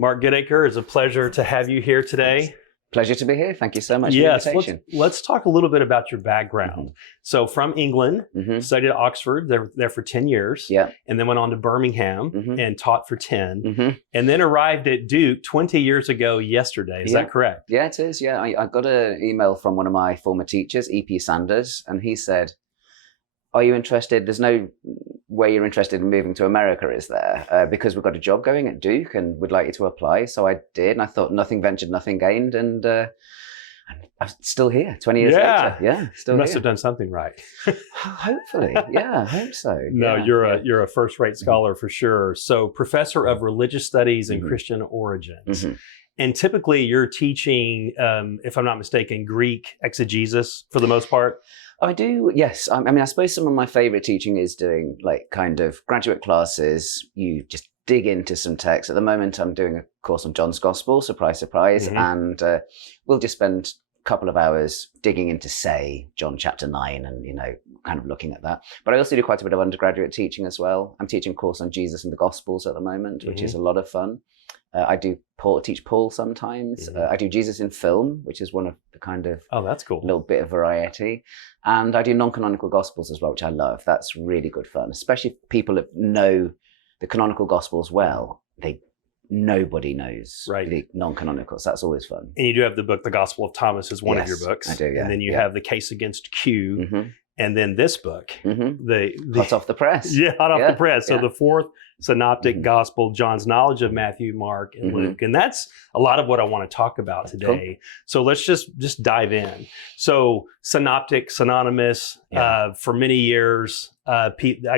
Mark Goodacre, it's a pleasure to have you here today. Pleasure to be here. Thank you so much for the invitation. Let's talk a little bit about your background. So from England, studied at Oxford, there for 10 years, and then went on to Birmingham and taught for 10, and then arrived at Duke 20 years ago yesterday. Is that correct? Yeah, it is. Yeah, I got an email from one of my former teachers, E.P. Sanders, and he said, are you interested? There's no way you're interested in moving to America, is there? Because we've got a job going at Duke and we'd like you to apply. So I did, and I thought nothing ventured, nothing gained, and I'm still here 20 years later. Yeah, still you here. Must have done something right. Hopefully, yeah, I hope so. No, you're a first-rate scholar for sure. So professor of religious studies and Christian origins. And typically you're teaching, if I'm not mistaken, Greek exegesis for the most part? I do, yes. I mean, I suppose some of my favorite teaching is doing like kind of graduate classes. You just dig into some text. At the moment, I'm doing a course on John's Gospel, surprise, surprise. And we'll just spend a couple of hours digging into, say, John chapter 9 and, kind of looking at that. But I also do quite a bit of undergraduate teaching as well. I'm teaching a course on Jesus and the Gospels at the moment, which is a lot of fun. I do teach Paul sometimes. I do Jesus in film, which is one of the kind of that's cool. Little bit of variety. And I do non-canonical Gospels as well, which I love. That's really good fun, especially if people that know the canonical Gospels well. Nobody knows the non-canonicals. That's always fun. And you do have the book, The Gospel of Thomas, is one of your books. I do, yeah. And then you have The Case Against Q. And then this book, hot off the press. Yeah, hot off the press. So the Fourth Synoptic Gospel, John's knowledge of Matthew, Mark, and Luke. And that's a lot of what I want to talk about today. Cool. So let's just dive in. So synoptic, synonymous, for many years, I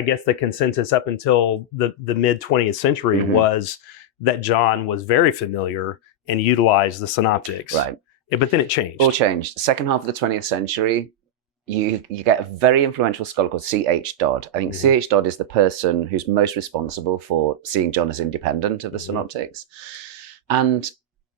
guess the consensus up until the mid 20th century was that John was very familiar and utilized the synoptics. Right. But then it changed. All changed. The second half of the 20th century, you get a very influential scholar called C.H. Dodd. I think C.H. Dodd is the person who's most responsible for seeing John as independent of the synoptics. And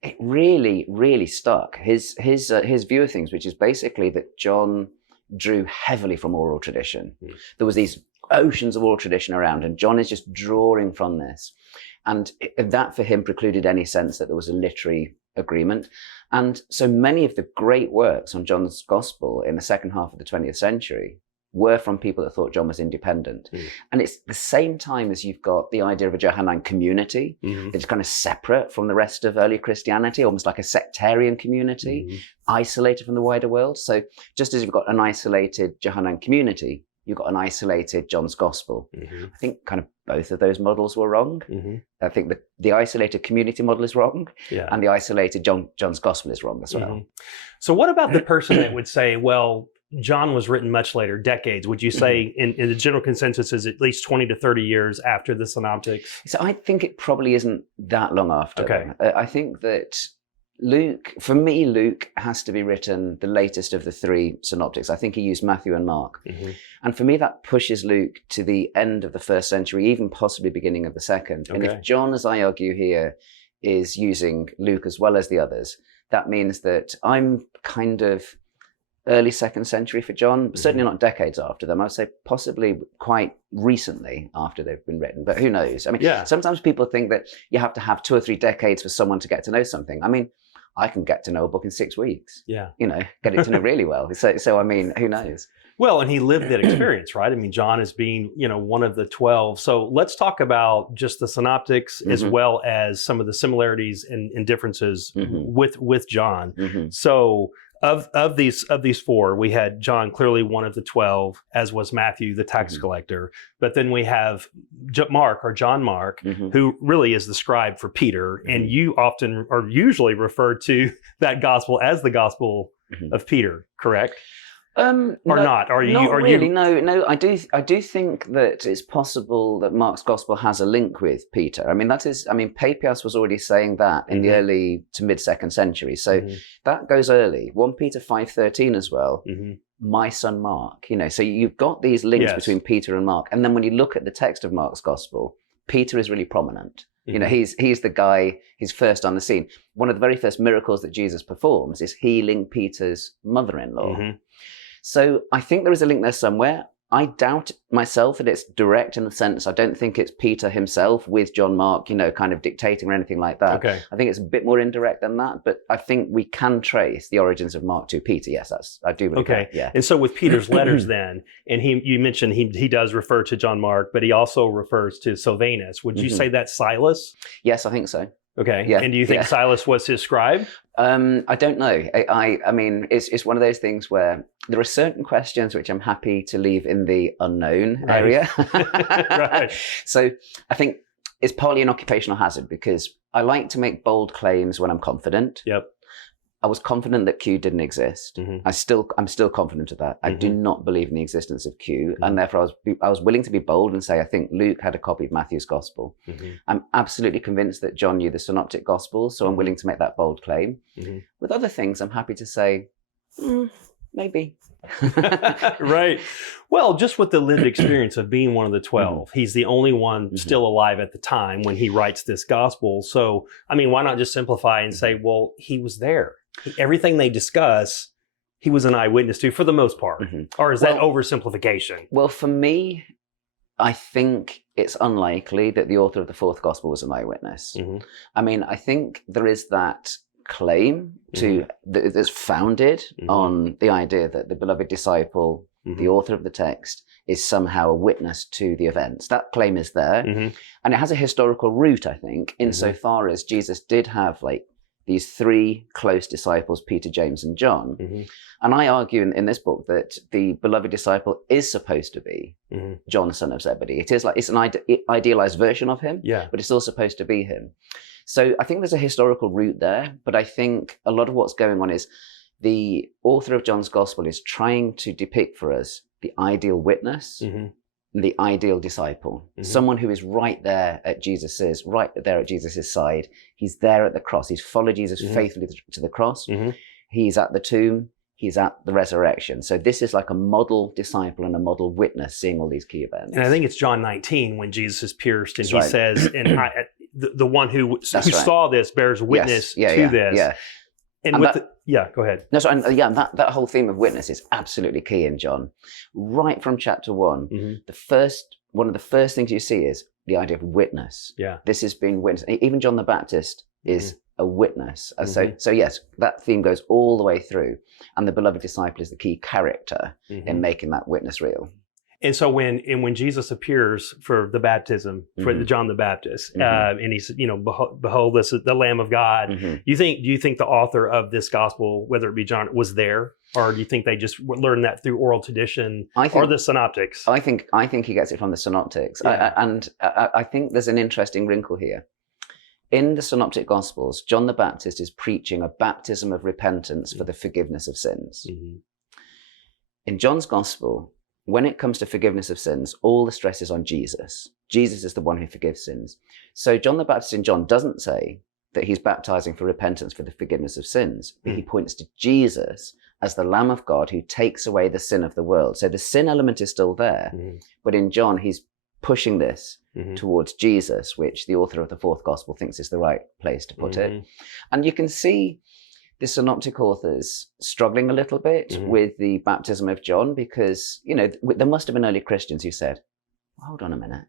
it really, really stuck. His view of things, which is basically that John drew heavily from oral tradition. There was these oceans of oral tradition around, and John is just drawing from this. And that for him precluded any sense that there was a literary agreement. And so many of the great works on John's Gospel in the second half of the 20th century were from people that thought John was independent. And it's the same time as you've got the idea of a Johannine community that's kind of separate from the rest of early Christianity, almost like a sectarian community, isolated from the wider world. So just as you've got an isolated Johannine community, you've got an isolated John's Gospel. I think kind of both of those models were wrong. I think the isolated community model is wrong, and the isolated John's Gospel is wrong as well. So what about the person that would say, well, John was written much later, decades? Would you say in the general consensus is at least 20 to 30 years after the synoptics? So I think it probably isn't that long after. Okay. I think that Luke has to be written the latest of the three synoptics. I think he used Matthew and Mark. And for me, that pushes Luke to the end of the first century, even possibly beginning of the second. And if John, as I argue here, is using Luke as well as the others, that means that I'm kind of early second century for John, certainly not decades after them. I would say possibly quite recently after they've been written, but who knows? I mean, sometimes people think that you have to have 2 or 3 decades for someone to get to know something. I mean, I can get to know a book in 6 weeks. Get it to know really well. So I mean, who knows? Well, and he lived that experience, right? I mean, John is being, one of the 12. So let's talk about just the synoptics as well as some of the similarities and differences with John. So of these 4, we had John, clearly one of the 12, as was Matthew, the tax collector. But then we have John Mark, who really is the scribe for Peter. And you often or usually refer to that gospel as the gospel of Peter, correct? Or not? Are you? Not really. No. I do think that it's possible that Mark's gospel has a link with Peter. I mean, Papias was already saying that in the early to mid 2nd century. So that goes early. 1 Peter 5:13 as well. My son Mark. So you've got these links between Peter and Mark. And then when you look at the text of Mark's gospel, Peter is really prominent. He's the guy. He's first on the scene. One of the very first miracles that Jesus performs is healing Peter's mother-in-law. So I think there is a link there somewhere. I doubt myself that it's direct in the sense, I don't think it's Peter himself with John Mark, kind of dictating or anything like that. Okay. I think it's a bit more indirect than that, but I think we can trace the origins of Mark to Peter. Yes, I do believe that. Yeah. And so with Peter's letters then, and you mentioned he does refer to John Mark, but he also refers to Silvanus. Would you say that's Silas? Yes, I think so. Okay. Yeah. And do you think Silas was his scribe? I don't know. I mean, it's one of those things where there are certain questions which I'm happy to leave in the unknown area. Right. So I think it's partly an occupational hazard because I like to make bold claims when I'm confident. Yep. I was confident that Q didn't exist. I'm still confident of that. I do not believe in the existence of Q, and therefore I was willing to be bold and say I think Luke had a copy of Matthew's Gospel. I'm absolutely convinced that John knew the Synoptic Gospels, so I'm willing to make that bold claim. With other things, I'm happy to say maybe. Right. Well, just with the lived experience of being one of the 12, he's the only one still alive at the time when he writes this gospel. So, I mean, why not just simplify and say, well, he was there. Everything they discuss, he was an eyewitness to for the most part. Or is that oversimplification? Well, for me, I think it's unlikely that the author of the fourth gospel was an eyewitness. I mean, I think there is that claim that's founded on the idea that the beloved disciple, the author of the text, is somehow a witness to the events. That claim is there. And it has a historical root, I think, insofar as Jesus did have these three close disciples, Peter, James, and John. And I argue in this book that the beloved disciple is supposed to be John, son of Zebedee. It's an idealized version of him, but it's still supposed to be him. So I think there's a historical root there, but I think a lot of what's going on is the author of John's Gospel is trying to depict for us the ideal witness, the ideal disciple, someone who is right there at Jesus's side. He's there at the cross. He's followed Jesus faithfully to the cross. He's at the tomb. He's at the resurrection. So this is like a model disciple and a model witness seeing all these key events. And I think it's John 19 when Jesus is pierced and he says, and the one who saw this bears witness to this. Yeah. And go ahead. No, that whole theme of witness is absolutely key in John. Right from chapter 1, one of the first things you see is the idea of witness. Yeah. This is being witnessed. Even John the Baptist is a witness. So yes, that theme goes all the way through. And the beloved disciple is the key character in making that witness real. And so when Jesus appears for the baptism, for John the Baptist, and he said, behold, this is the Lamb of God. Do you think the author of this gospel, whether it be John, was there? Or do you think they just learned that through oral tradition or the Synoptics? I think he gets it from the Synoptics. I think there's an interesting wrinkle here. In the Synoptic Gospels, John the Baptist is preaching a baptism of repentance for the forgiveness of sins. In John's Gospel, when it comes to forgiveness of sins, all the stress is on Jesus. Jesus is the one who forgives sins. So John the Baptist in John doesn't say that he's baptizing for repentance for the forgiveness of sins, but he points to Jesus as the Lamb of God who takes away the sin of the world. So the sin element is still there, but in John, he's pushing this towards Jesus, which the author of the fourth gospel thinks is the right place to put it. And you can see the Synoptic authors struggling a little bit with the baptism of John because, there must have been early Christians who said, hold on a minute,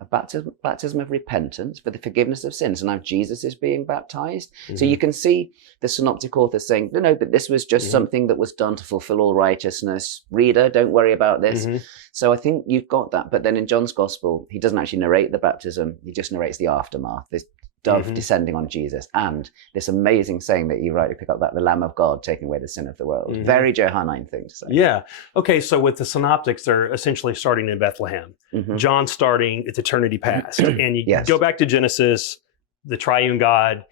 a baptism of repentance for the forgiveness of sins, and now Jesus is being baptized. So you can see the Synoptic authors saying, no, but this was just something that was done to fulfill all righteousness. Reader, don't worry about this. So I think you've got that. But then in John's gospel, he doesn't actually narrate the baptism. He just narrates the aftermath. This dove descending on Jesus, and this amazing saying that you rightly pick up, that the Lamb of God taking away the sin of the world. Very Johannine thing to say. Yeah. Okay, so with the Synoptics, they're essentially starting in Bethlehem. John starting at the eternity past. And you go back to Genesis, the triune God,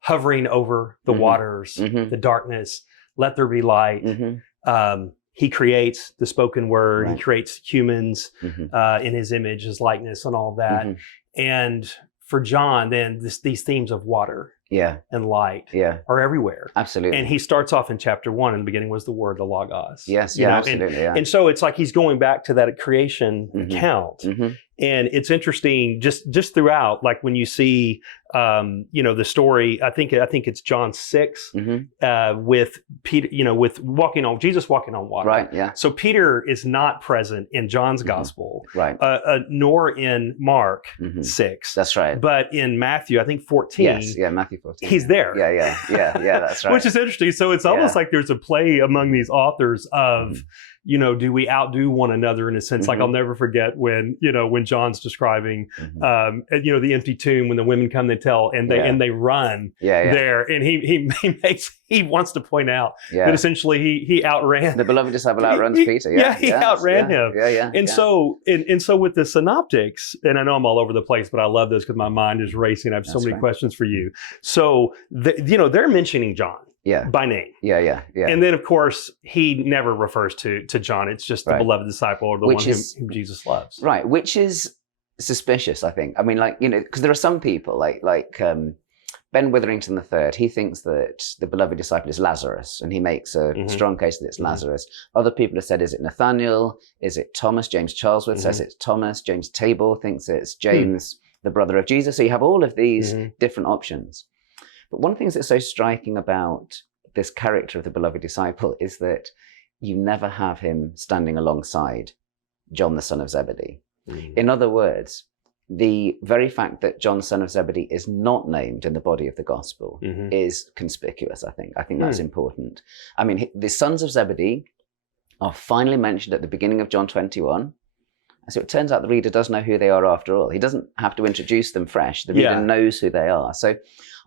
hovering over the waters, the darkness, let there be light. He creates the spoken word. He creates humans in his image, his likeness, and all that. And for John, then these themes of water and light are everywhere. Absolutely. And he starts off in chapter 1, in the beginning was the word, the Logos. Yes, absolutely. And so it's like he's going back to that creation account. And it's interesting just throughout, like when you see the story, I think it's John 6, with Peter, with Jesus walking on water. Right, yeah. So Peter is not present in John's gospel, right. Nor in Mark 6. That's right. But in Matthew, I think 14. Yes, yeah, Matthew 14. He's there. Yeah, that's right. Which is interesting. So it's almost like there's a play among these authors of, do we outdo one another in a sense? Like I'll never forget when John's describing, the empty tomb when the women come, they tell, and they run there, and he wants to point out that essentially he outran the beloved disciple outruns Peter. He outran him. And so with the Synoptics, and I know I'm all over the place, but I love this because my mind is racing. I have so many questions for you. So they're mentioning John. By name. Yeah. And then, of course, he never refers to John. It's just the beloved disciple or the one whom Jesus loves. Right, which is suspicious, I think. I mean, because there are some people, like Ben Witherington III, he thinks that the beloved disciple is Lazarus, and he makes a strong case that it's Lazarus. Other people have said, is it Nathaniel? Is it Thomas? James Charlesworth says it's Thomas. James Tabor thinks it's James, the brother of Jesus. So you have all of these different options. But one of the things that's so striking about this character of the beloved disciple is that you never have him standing alongside John, the son of Zebedee. In other words, the very fact that John, son of Zebedee, is not named in the body of the gospel is conspicuous, I think. I think that's important. I mean, the sons of Zebedee are finally mentioned at the beginning of John 21. So it turns out the reader does know who they are after all. He doesn't have to introduce them fresh. The reader knows who they are. So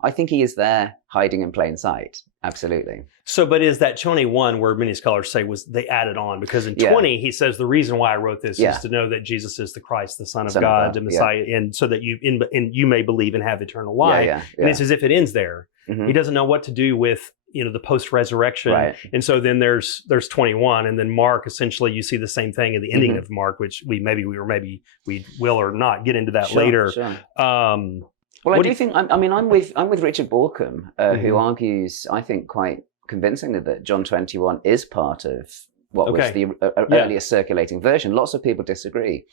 I think he is there hiding in plain sight. Absolutely. So, but is that 21 where many scholars say they added on? Because in 20, he says, the reason why I wrote this is to know that Jesus is the Christ, the Son of God, the Messiah, and so that you may believe and have eternal life. And it's as if it ends there. He doesn't know what to do with the post-resurrection. Right. And so then there's 21, and then Mark, essentially you see the same thing in the ending of Mark, which we will or not get into that later. Sure. Well, I do think, I'm with Richard Borkham, who argues, I think quite convincingly, that John 21 is part of what was the earliest circulating version. Lots of people disagree.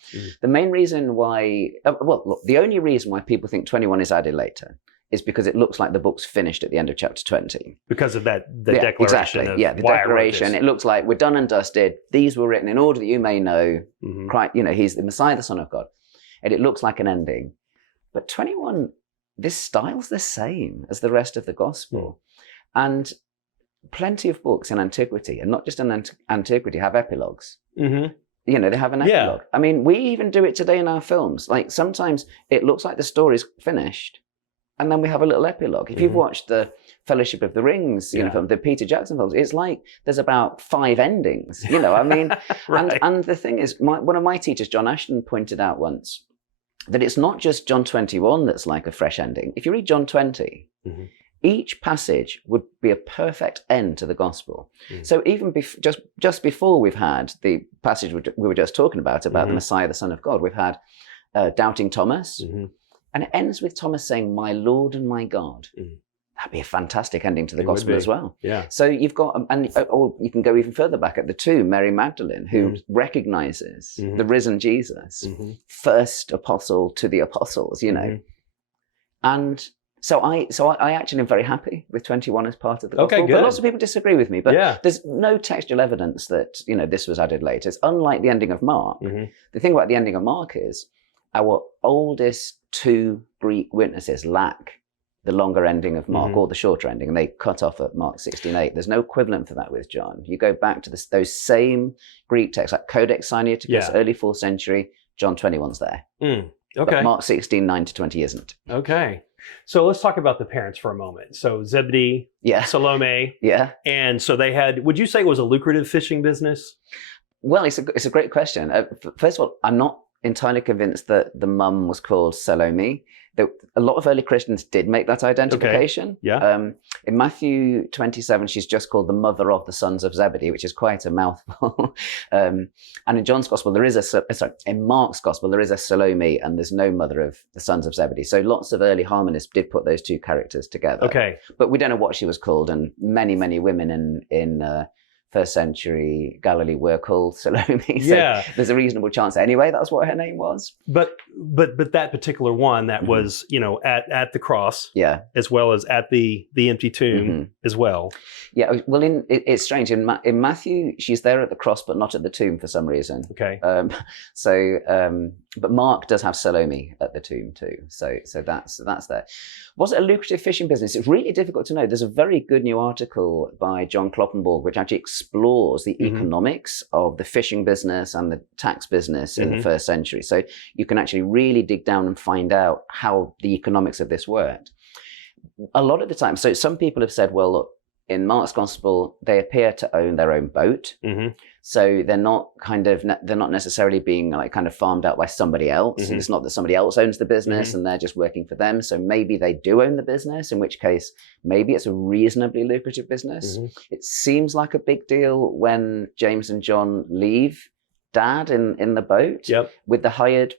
The main reason why, the only reason why people think 21 is added later is because it looks like the book's finished at the end of chapter 20. Because of the declaration. Exactly. The declaration. It looks like we're done and dusted. These were written in order that you may know, he's the Messiah, the Son of God. And it looks like an ending. But 21, this style's the same as the rest of the gospel. And plenty of books in antiquity, and not just in antiquity, have epilogues. They have an epilogue. I mean, we even do it today in our films. Like sometimes it looks like the story's finished, and then we have a little epilogue. If you've watched the Fellowship of the Rings, from the Peter Jackson films, it's like there's about 5 endings. I mean, and the thing is, one of my teachers, John Ashton, pointed out once that it's not just John 21 that's like a fresh ending. If you read John 20, each passage would be a perfect end to the gospel. So even just before we've had the passage we were just talking about the Messiah, the Son of God, we've had doubting Thomas. And it ends with Thomas saying, "My Lord and my God." That'd be a fantastic ending to the gospel as well. So you've got, or you can go even further back at the tomb, Mary Magdalene, who recognizes the risen Jesus, first apostle to the apostles, And so I actually am very happy with 21 as part of the gospel. Okay, good. But lots of people disagree with me, but there's no textual evidence that, this was added later. It's unlike the ending of Mark. The thing about the ending of Mark is our oldest 2 Greek witnesses lack the longer ending of Mark or the shorter ending, and they cut off at Mark 16:8. There's no equivalent for that with John. You go back to those same Greek texts, like Codex Sinaiticus, early 4th century, John 21's there. But Mark 16:9 to 20 isn't. Okay. So let's talk about the parents for a moment. So Zebedee, Salome. And so they had, would you say it was a lucrative fishing business? Well, it's a great question. First of all, I'm not entirely convinced that the mum was called Salome. A lot of early Christians did make that identification. In Matthew 27, she's just called the mother of the sons of Zebedee, which is quite a mouthful. And in John's gospel, in Mark's gospel, there is a Salome, and there's no mother of the sons of Zebedee. So lots of early harmonists did put those 2 characters together. But we don't know what she was called, and many women in first century Galilee were called Salome. So Yeah. there's a reasonable chance anyway that's what her name was. But that particular one that was, at the cross, Yeah. as well as at the empty tomb as well. Yeah, well, it's strange. In Matthew, she's there at the cross, but not at the tomb for some reason. Okay. But Mark does have Salome at the tomb too. So that's there. Was it a lucrative fishing business? It's really difficult to know. There's a very good new article by John Kloppenborg, which actually explores the economics of the fishing business and the tax business in the first century. So you can actually really dig down and find out how the economics of this worked. A lot of the time, so some people have said, well, look, in Mark's gospel, they appear to own their own boat. So they're not necessarily being like kind of farmed out by somebody else. It's not that somebody else owns the business and they're just working for them. So maybe they do own the business, in which case maybe it's a reasonably lucrative business. It seems like a big deal when James and John leave Dad in the boat with the hired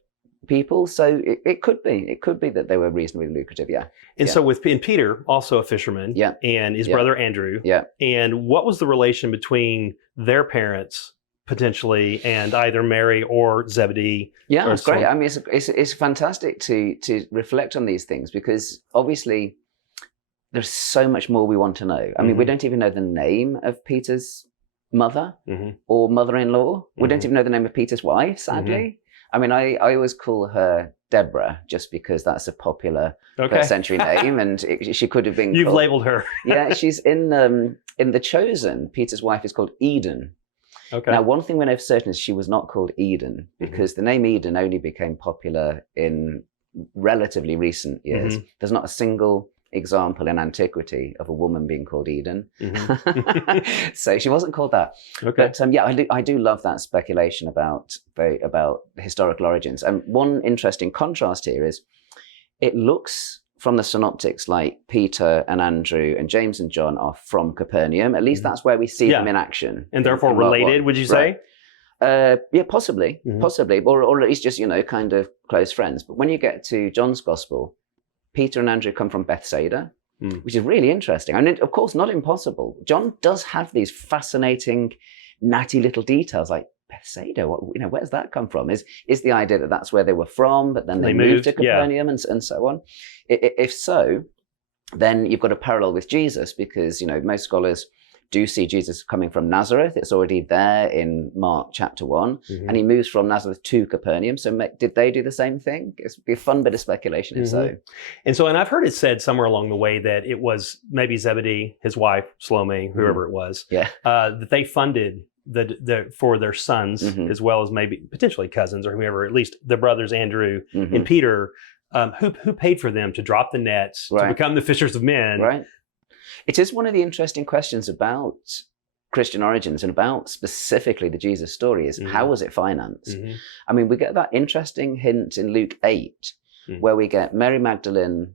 people. So it could be that they were reasonably lucrative. Yeah. And so in Peter, also a fisherman, and his brother Andrew. And what was the relation between their parents potentially and either Mary or Zebedee? Yeah, it's great. I mean, it's fantastic to reflect on these things, because obviously there's so much more we want to know. I mean, we don't even know the name of Peter's mother or mother-in-law. We don't even know the name of Peter's wife, sadly. I mean, I always call her Deborah just because that's a popular first century name, and she could have been. You've labeled her. Yeah, she's in The Chosen. Peter's wife is called Eden. Okay. Now, one thing we know for certain is she was not called Eden, because the name Eden only became popular in relatively recent years. There's not a single example in antiquity of a woman being called Eden. So she wasn't called that. Okay. But I do love that speculation about historical origins. And one interesting contrast here is it looks from the Synoptics like Peter and Andrew and James and John are from Capernaum. At least that's where we see them in action. And therefore related, would you say? Yeah, possibly, or at least just, kind of close friends. But when you get to John's gospel, Peter and Andrew come from Bethsaida, which is really interesting. I mean, of course, not impossible. John does have these fascinating, natty little details like Bethsaida. Where does that come from? Is the idea that that's where they were from, but then they moved to Capernaum and so on? If so, then you've got a parallel with Jesus, because, most scholars do see Jesus coming from Nazareth. It's already there in Mark chapter 1, and he moves from Nazareth to Capernaum. So did they do the same thing? It's be a fun bit of speculation if so. And I've heard it said somewhere along the way that it was maybe Zebedee, his wife, Salome, whoever it was, that they funded for their sons, as well as maybe potentially cousins or whoever, at least the brothers Andrew and Peter, who paid for them to drop the nets, to become the fishers of men. Right. It is one of the interesting questions about Christian origins and about specifically the Jesus story is how was it financed? I mean, we get that interesting hint in Luke 8, where we get Mary Magdalene,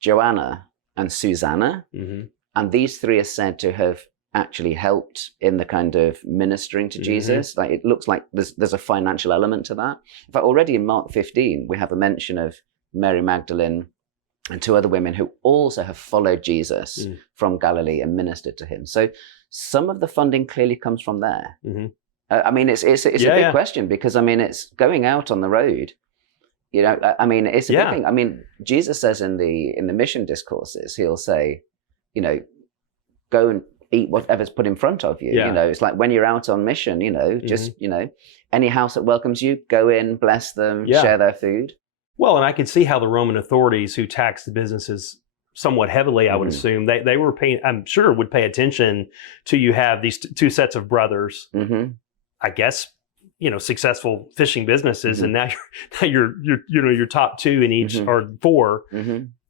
Joanna, and Susanna. And these three are said to have actually helped in the kind of ministering to Jesus. Like, it looks like there's a financial element to that. In fact, already in Mark 15, we have a mention of Mary Magdalene and two other women who also have followed Jesus from Galilee and ministered to him. So some of the funding clearly comes from there. I mean, it's a big question, because, I mean, it's going out on the road. I mean, it's a big thing. I mean, Jesus says in the mission discourses, he'll say, go and eat whatever's put in front of you. It's like when you're out on mission, just, any house that welcomes you, go in, bless them, share their food. Well, and I could see how the Roman authorities, who taxed the businesses somewhat heavily, I would assume, they were paying, I'm sure, would pay attention to you have these two sets of brothers, I guess, successful fishing businesses, and now your top two in each or four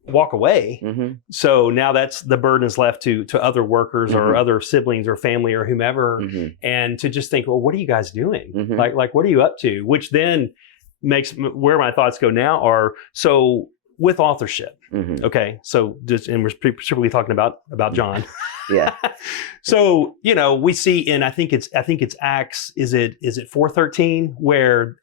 walk away. So now the burden is left to other workers or other siblings or family or whomever, and to just think, well, what are you guys doing? Like, what are you up to? Which then makes where my thoughts go now are, so with authorship, okay, so and we're specifically talking about John. So we see in I think it's Acts, is it 4:13 where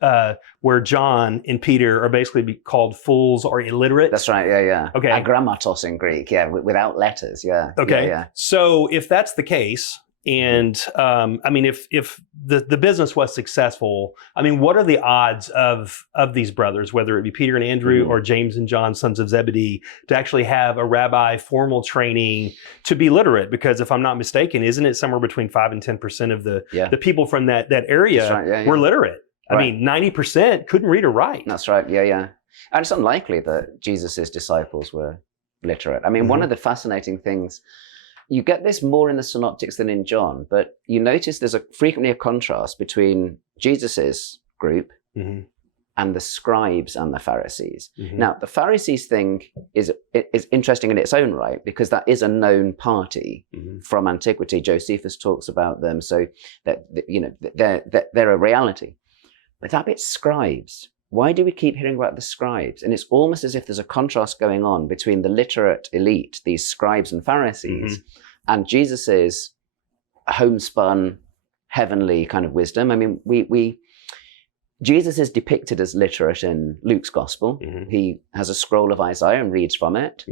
John and Peter are basically called fools or illiterate? That's right. Okay. Agrammatos in Greek. Without letters. Okay. So if that's the case, And I mean, if the business was successful, I mean, what are the odds of these brothers, whether it be Peter and Andrew or James and John, sons of Zebedee, to actually have a rabbi formal training to be literate? Because if I'm not mistaken, isn't it somewhere between 5 and 10% of the people from that area were literate? I mean, 90% couldn't read or write. That's right. Yeah. And it's unlikely that Jesus's disciples were literate. I mean, one of the fascinating things, you get this more in the Synoptics than in John, but you notice there's frequently a contrast between Jesus's group and the scribes and the Pharisees. Now, the Pharisees thing is interesting in its own right, because that is a known party from antiquity. Josephus talks about them, so that they're a reality. But that bit, scribes. Why do we keep hearing about the scribes? And it's almost as if there's a contrast going on between the literate elite, these scribes and Pharisees, and Jesus's homespun, heavenly kind of wisdom. I mean, Jesus is depicted as literate in Luke's gospel. He has a scroll of Isaiah and reads from it.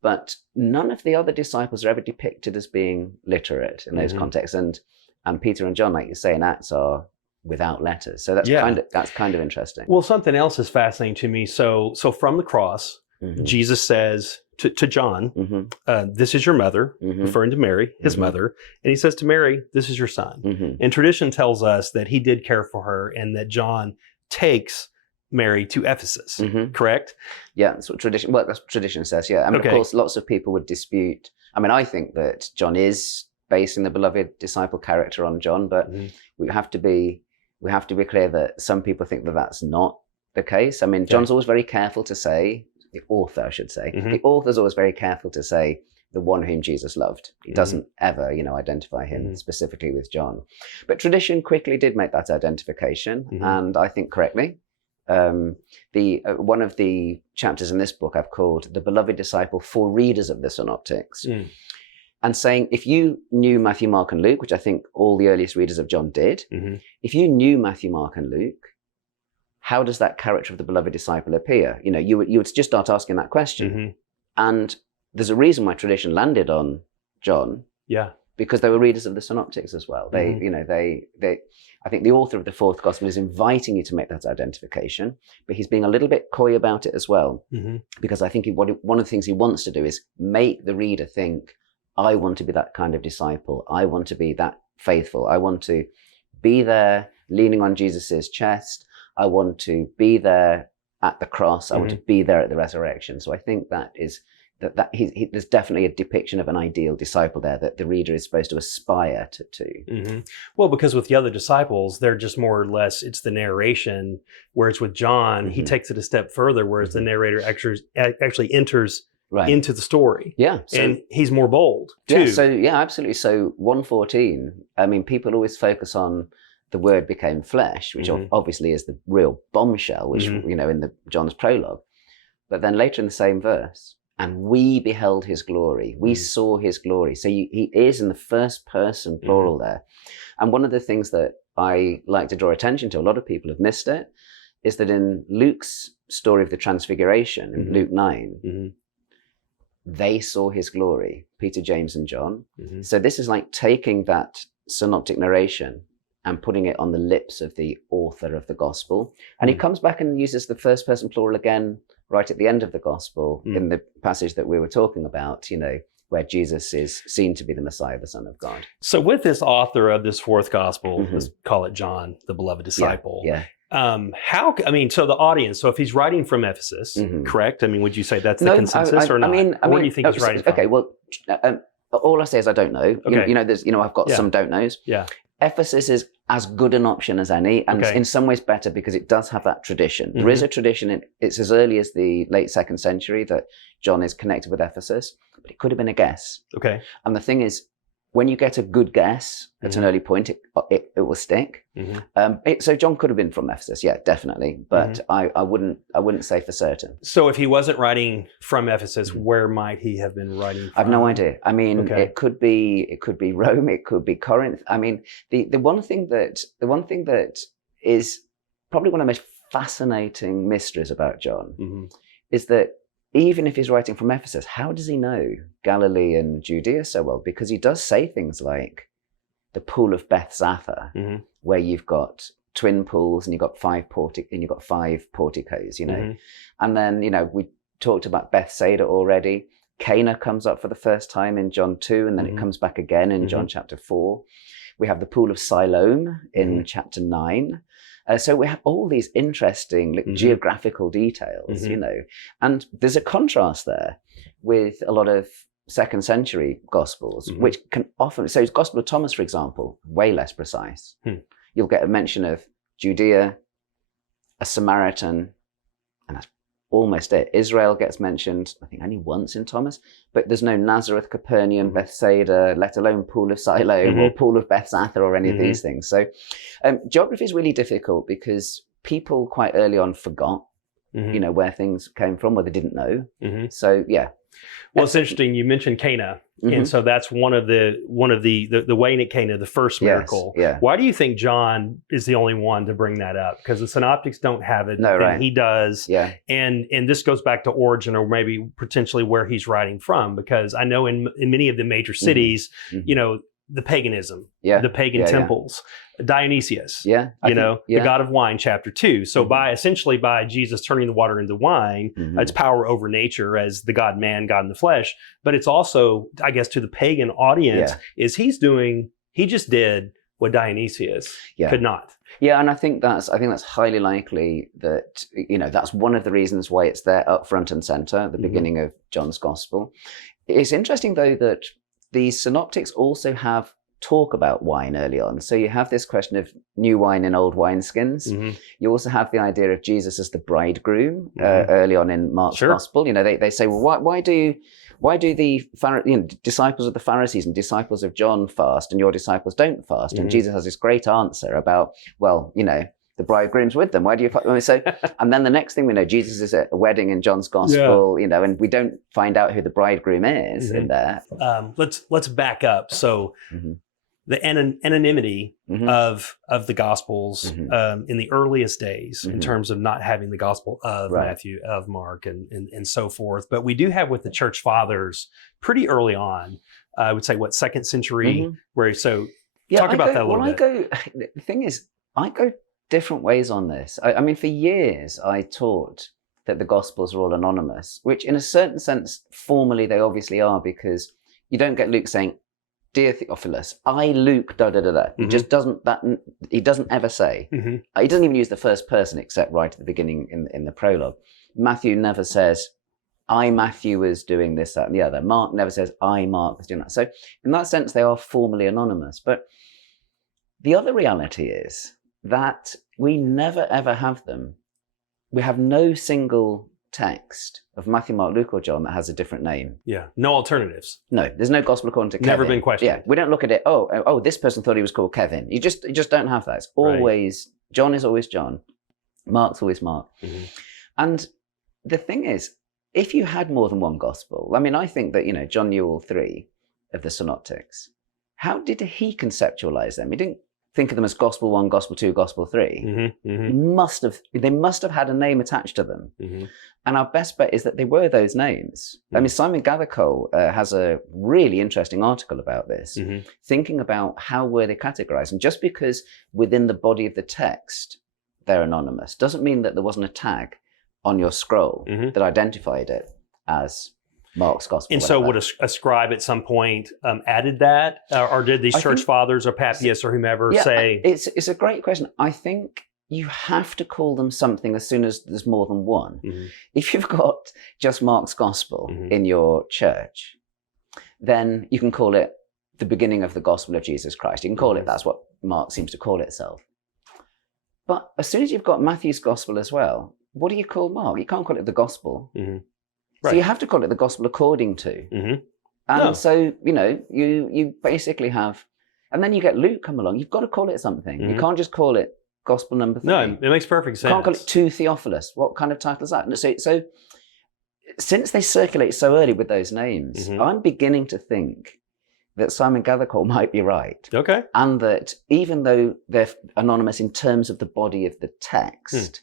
But none of the other disciples are ever depicted as being literate in those contexts. And Peter and John, like you say in Acts, are without letters. So that's kind of interesting. Well, something else is fascinating to me. So from the cross, Jesus says to John, this is your mother, referring to Mary, his mother. And he says to Mary, this is your son. And tradition tells us that he did care for her and that John takes Mary to Ephesus, correct? Yeah, that's what tradition says, yeah. I mean, of course, lots of people would dispute. I mean, I think that John is basing the beloved disciple character on John, but we have to be clear that some people think that that's not the case. I mean, John's always very careful to say, the author, I should say, the author's always very careful to say the one whom Jesus loved. He doesn't ever, identify him specifically with John. But tradition quickly did make that identification, and I think correctly. One of the chapters in this book I've called The Beloved Disciple for Readers of the Synoptics. And saying, if you knew Matthew, Mark, and Luke, which I think all the earliest readers of John did, if you knew Matthew, Mark, and Luke, how does that character of the beloved disciple appear? You would just start asking that question. And there's a reason why tradition landed on John. Yeah. Because they were readers of the Synoptics as well. They, I think the author of the Fourth Gospel is inviting you to make that identification, but he's being a little bit coy about it as well. Because I think one of the things he wants to do is make the reader think, I want to be that kind of disciple. I want to be that faithful. I want to be there leaning on Jesus's chest. I want to be there at the cross. I want to be there at the resurrection. So I think that is there's definitely a depiction of an ideal disciple there that the reader is supposed to aspire to. Well, because with the other disciples, they're just more or less, it's the narration, whereas with John, he takes it a step further, whereas the narrator actually enters into the story. Yeah. And he's more bold too. Yeah, absolutely. So 1:14, I mean, people always focus on the word became flesh, which obviously is the real bombshell, which, in John's prologue. But then later in the same verse, and we beheld his glory. We saw his glory. So he is in the first person plural there. And one of the things that I like to draw attention to, a lot of people have missed it, is that in Luke's story of the Transfiguration, in Luke 9, they saw his glory, Peter, James, and John. So this is like taking that synoptic narration and putting it on the lips of the author of the gospel. And he comes back and uses the first person plural again right at the end of the gospel in the passage that we were talking about, where Jesus is seen to be the Messiah, the Son of God. So with this author of this fourth gospel, let's call it John, the beloved disciple. So the audience, so if he's writing from Ephesus, correct? I mean, would you say that's the consensus or not? Where do you think he's writing from? Okay, well, all I say is I don't know. Okay. I've got some don't knows. Yeah. Ephesus is as good an option as any, and in some ways better because it does have that tradition. There is a tradition, it's as early as the late 2nd century that John is connected with Ephesus, but it could have been a guess. Okay. And the thing is, when you get a good guess at an early point, it will stick. So John could have been from Ephesus, yeah, definitely. But I wouldn't say for certain. So if he wasn't writing from Ephesus, where might he have been writing from? I've no idea. I mean, it could be Rome, it could be Corinth. I mean, the one thing that is probably one of the most fascinating mysteries about John is that even if he's writing from Ephesus, how does he know Galilee and Judea so well? Because he does say things like, the pool of Bethzatha, where you've got twin pools and you've got five porticos, you know. And then, you know, we talked about Bethsaida already. Cana comes up for the first time in John 2, and then it comes back again in John chapter 4. We have the pool of Siloam in chapter 9. So we have all these interesting geographical details, you know, and there's a contrast there with a lot of second century Gospels, which can often, so Gospel of Thomas, for example, way less precise. You'll get a mention of Judea, a Samaritan, and that's almost it. Israel gets mentioned, I think, only once in Thomas, but there's no Nazareth, Capernaum, Bethsaida, let alone Pool of Siloam or Pool of Bethzatha or any of these things. So geography is really difficult because people quite early on forgot, you know, where things came from, or they didn't know. So, yeah. Well, it's interesting. You mentioned Cana, and so that's one of the wedding at Cana, the first miracle. Yes, yeah. Why do you think John is the only one to bring that up? Because the Synoptics don't have it, and he does. Yeah. And this goes back to origin, or maybe potentially where he's writing from. Because I know in many of the major cities, you know, the paganism, the pagan temples, Dionysius, the god of wine, chapter 2. So by Jesus turning the water into wine, it's power over nature as the God man, God in the flesh. But it's also, I guess, to the pagan audience, is he just did what Dionysius could not. Yeah, and I think that's highly likely that, you know, that's one of the reasons why it's there up front and center at the beginning of John's Gospel. It's interesting, though, that the Synoptics also have talk about wine early on. So you have this question of new wine in old wineskins. You also have the idea of Jesus as the bridegroom early on in Mark's Gospel. You know, they say, well, why do the disciples of the Pharisees and disciples of John fast and your disciples don't fast? And Jesus has this great answer about, well, you know, the bridegroom's with them. Why do you? So, and then the next thing we know, Jesus is at a wedding in John's Gospel. You know, and we don't find out who the bridegroom is in there. Let's back up. So, the anonymity of the Gospels in the earliest days, in terms of not having the Gospel of Matthew, of Mark, and so forth. But we do have with the Church Fathers pretty early on. I would say second century, where talk about that a little bit. The thing is, I go different ways on this. I mean, for years I taught that the Gospels are all anonymous, which in a certain sense, formally they obviously are, because you don't get Luke saying, "Dear Theophilus, I, Luke, da da da da." He just doesn't he doesn't ever say. He doesn't even use the first person except right at the beginning in the prologue. Matthew never says, "I, Matthew, was doing this, that, and the other." Mark never says, "I, Mark, was doing that." So in that sense, they are formally anonymous. But the other reality is that we never ever have them. We have no single text of Matthew, Mark, Luke, or John that has a different name. Yeah, no alternatives. No, there's no gospel according to Kevin. Never been questioned. Yeah, we don't look at it. Oh, this person thought he was called Kevin. You just don't have that. It's always John is always John. Mark's always Mark. And the thing is, if you had more than one gospel, I mean, I think that, you know, John Newell III of the Synoptics, how did he conceptualize them? He didn't think of them as Gospel 1, Gospel 2, Gospel 3. They must have had a name attached to them. And our best bet is that they were those names. I mean, Simon Gathercole has a really interesting article about this, thinking about how were they categorized. And just because within the body of the text they're anonymous doesn't mean that there wasn't a tag on your scroll that identified it as Mark's Gospel. And so would a scribe at some point added that? Or did these church fathers or Papias or whomever say? It's a great question. I think you have to call them something as soon as there's more than one. If you've got just Mark's Gospel in your church, then you can call it the beginning of the Gospel of Jesus Christ. You can call it, that's what Mark seems to call itself. But as soon as you've got Matthew's Gospel as well, what do you call Mark? You can't call it the Gospel. So you have to call it the Gospel according to. And so, you know, you basically have, and then you get Luke come along, you've got to call it something. You can't just call it Gospel number 3. No, it makes perfect sense. You can't call it to Theophilus. What kind of title is that? So since they circulate so early with those names, I'm beginning to think that Simon Gathercole might be right. Okay. And that even though they're anonymous in terms of the body of the text,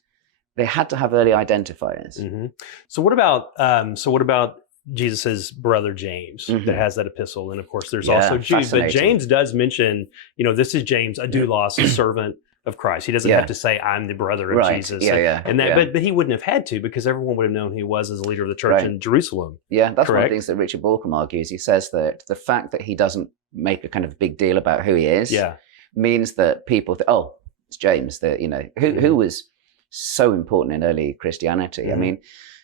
they had to have early identifiers. So what about Jesus's brother James that has that epistle. And of course, there's Yeah, also Jude. But fascinating. James does mention, this is James, a doulos, a servant of Christ. He doesn't have to say, I'm the brother of Jesus. And that, but he wouldn't have had to, because everyone would have known who he was as a leader of the church in Jerusalem. Yeah, that's one of Correct? the things that Richard Bauckham argues. He says that the fact that he doesn't make a kind of big deal about who he is means that people think, oh, it's James, that, who was so important in early Christianity. I mean,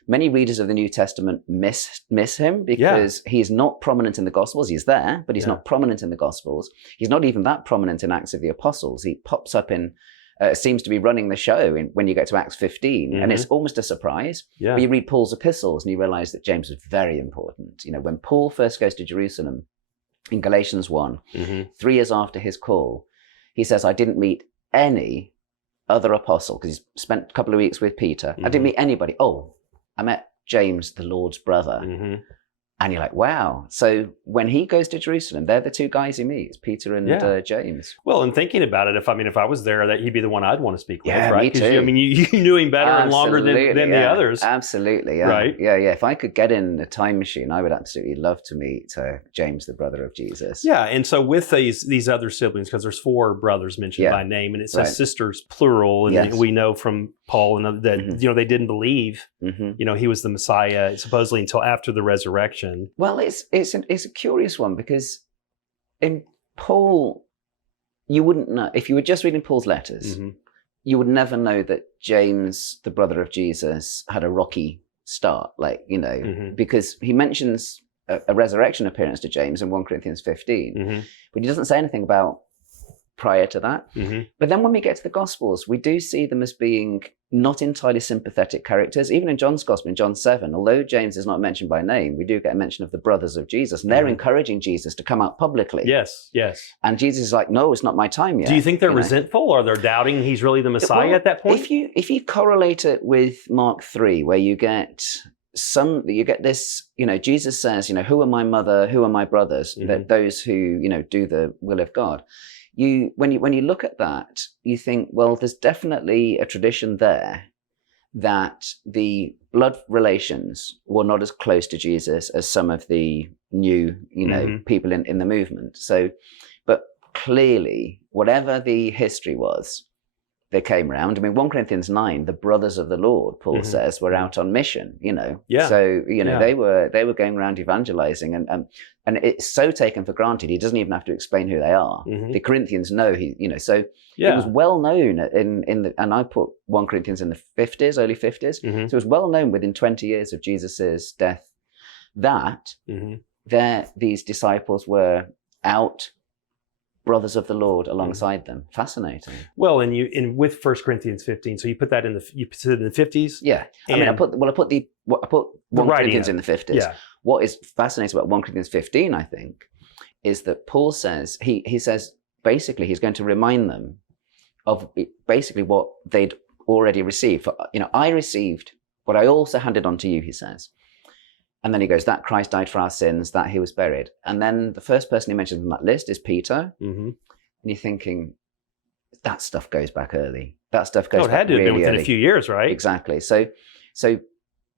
many readers of the New Testament miss him because he's not prominent in the Gospels. He's there, but he's not prominent in the Gospels. He's not even that prominent in Acts of the Apostles. He pops up in, seems to be running the show when you get to Acts 15, and it's almost a surprise. But you read Paul's epistles and you realize that James was very important. When Paul first goes to Jerusalem in Galatians 1, 3 years after his call, he says, I didn't meet any other apostle, because he's spent a couple of weeks with Peter. I didn't meet anybody. Oh, I met James, the Lord's brother. And you're like, wow. So when he goes to Jerusalem, they're the two guys he meets, Peter and James. Well, and thinking about it, if I was there, that he'd be the one I'd want to speak with, Yeah, right? me too. You knew him better and longer than the others. Absolutely, yeah. Right? Yeah. If I could get in a time machine, I would absolutely love to meet James, the brother of Jesus. Yeah, and so with these other siblings, because there's 4 brothers mentioned by name, and it says sisters plural, and we know from Paul and that they didn't believe he was the Messiah supposedly until after the resurrection. Well, it's a curious one, because in Paul, you wouldn't know if you were just reading Paul's letters. You would never know that James, the brother of Jesus, had a rocky start, because he mentions a resurrection appearance to James in 1 Corinthians 15, but he doesn't say anything about prior to that. But then when we get to the Gospels, we do see them as being not entirely sympathetic characters. Even in John's Gospel, in John 7, although James is not mentioned by name, we do get a mention of the brothers of Jesus, and they're encouraging Jesus to come out publicly. Yes. And Jesus is like, no, it's not my time yet. Do you think they're resentful, or they're doubting he's really the Messiah at that point? If you correlate it with Mark 3, where you get this, Jesus says, who are my mother, who are my brothers, that those who, do the will of God. When you look at that, you think, well, there's definitely a tradition there that the blood relations were not as close to Jesus as some of the new, people in the movement. So, but clearly, whatever the history was, they came round. I mean, 1 Corinthians 9, the brothers of the Lord, Paul says, were out on mission, So, they were going around evangelizing, and it's so taken for granted. He doesn't even have to explain who they are. The Corinthians know it was well known and I put 1 Corinthians in the 50s, early 50s. So it was well known within 20 years of Jesus's death that these disciples were out, brothers of the Lord alongside them. Fascinating. Well, and with 1 Corinthians 15, so you put that in the 50s. Yeah, I put 1 Corinthians in the 50s. Yeah. What is fascinating about 1 Corinthians 15, I think, is that Paul says he says basically he's going to remind them of basically what they'd already received. I received what I also handed on to you, he says. And then he goes, that Christ died for our sins, that he was buried. And then the first person he mentions on that list is Peter. And you're thinking, that stuff goes back early. That stuff goes back it had to have really been within early. a few years, right? Exactly. So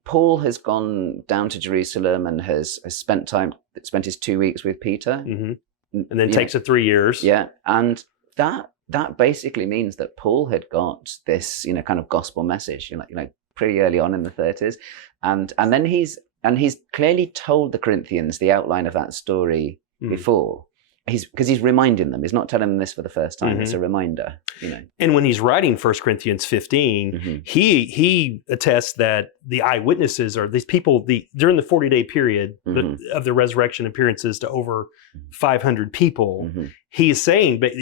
Paul has gone down to Jerusalem and has spent his 2 weeks with Peter. And then takes it 3 years. Yeah. And that basically means that Paul had got this, kind of gospel message, pretty early on in the 30s. And then he's clearly told the Corinthians the outline of that story before. Because he's reminding them. He's not telling them this for the first time. It's a reminder, And when he's writing 1 Corinthians 15, he attests that the eyewitnesses are these people during the 40-day period of the resurrection appearances to over 500 people. He is saying, but